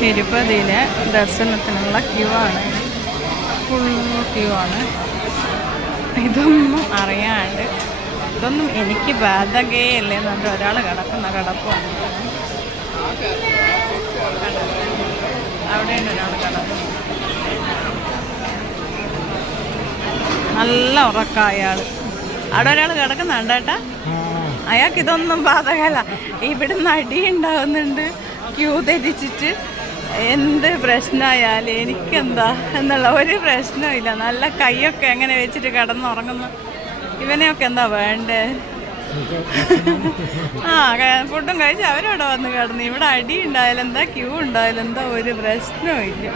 തിരുപ്പതിയിലെ ദർശനത്തിനുള്ള Q ആണ്. Full Q ആണ്. ഇതൊന്നും അറിയാണ്ട്, ഇതൊന്നും എനിക്ക് ബാധകേ അല്ലേ എന്നുണ്ട് ഒരാൾ കിടക്കുന്ന കിടപ്പാണ്. അവിടെയാണ് ഒരാൾ കിടക്കുന്നത്. നല്ല ഉറക്കം അയാൾ. അവിടെ ഒരാൾ കിടക്കുന്നുണ്ട് കേട്ടാ. അയാൾക്ക് ഇതൊന്നും ബാധകല്ല. ഇവിടുന്ന് അടി ഉണ്ടാവുന്നുണ്ട് ക്യൂ ധരിച്ചിട്ട്. എന്ത് പ്രശ്നമായാലും എനിക്കെന്താ എന്നുള്ള ഒരു പ്രശ്നമില്ല. നല്ല കൈയൊക്കെ എങ്ങനെ വെച്ചിട്ട് കിടന്നുറങ്ങുന്നു. ഇവനെയൊക്കെ എന്താ വേണ്ടേ? ഫുഡും കഴിച്ച് അവരവിടെ വന്ന് കിടന്നു. ഇവിടെ അടി ഉണ്ടായാലും എന്താ, ക്യൂ ഉണ്ടായാലും എന്താ, ഒരു പ്രശ്നവും ഇല്ല.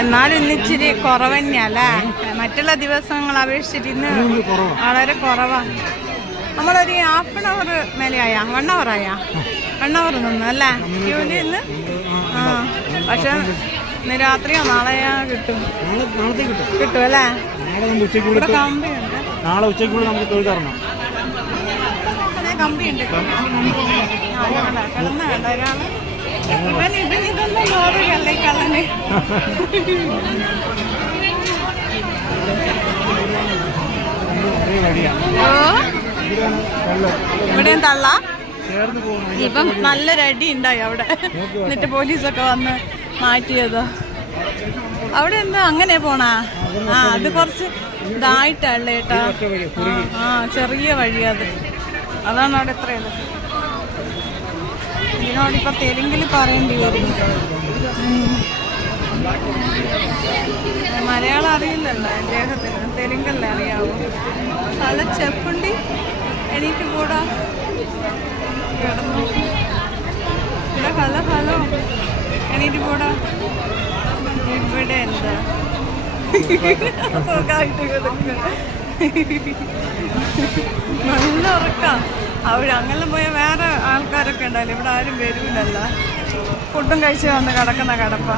എന്നാലും ഇന്നിച്ചിരി കുറവ് തന്നെയല്ലേ? മറ്റുള്ള ദിവസങ്ങൾ അപേക്ഷിച്ചിട്ട് ഇന്ന് വളരെ കുറവാണ്. നമ്മളൊരു 1/2 hour മേലെയായാ, 1 hour ആയാ, 1 hour നിന്നു അല്ലേ ക്യൂവിൽ ഇന്ന്? പക്ഷെ ഇന്ന് രാത്രിയോ നാളെയാ കിട്ടും അല്ലേ? ഇവിടെ കമ്പിയുണ്ട്. നാളെ ഉച്ചയ്ക്കുള്ള നമുക്ക് തൊഴിൽ തരണം. കമ്പിയുണ്ട്. കിടന്ന വേണ്ട ഒരാള്. ഇതൊന്നും നോറുകല്ലേ കള്ളന്. ഇവിടെയും തള്ള. ഇപ്പം നല്ലൊരു അടി ഉണ്ടായി അവിടെ. എന്നിട്ട് പോലീസൊക്കെ വന്ന് മാറ്റിയതോ. അവിടെ എന്താ അങ്ങനെ പോണാ? അത് കുറച്ച് ഇതായിട്ടല്ലേ ഏട്ടാ. ചെറിയ വഴി അത്. അതാണ് അവിടെ എത്രയത്. ഇതിനോടിപ്പോൾ തെലുങ്കിൽ പറയേണ്ടി വരും. മലയാളം അറിയില്ലല്ലോ അദ്ദേഹത്തിന്, തെലുങ്കല്ലേ അറിയാവൂ. നല്ല ചെപ്പുണ്ടി എനിക്ക് കൂടാ കിടന്നു. ഇവിടെ ഹലോ ഹലോ എനിക്ക് കൂടാ. ഇവിടെ എന്താ സുഖമായിട്ട് കിടക്കുക. നല്ല ഉറക്കാം. അവിടെ അങ്ങനെ പോയാൽ വേറെ ആൾക്കാരൊക്കെ ഉണ്ടാവില്ല. ഇവിടെ ആരും വരൂലല്ല. ഫുഡും കഴിച്ച് വന്ന് കിടക്കുന്ന കിടപ്പാ.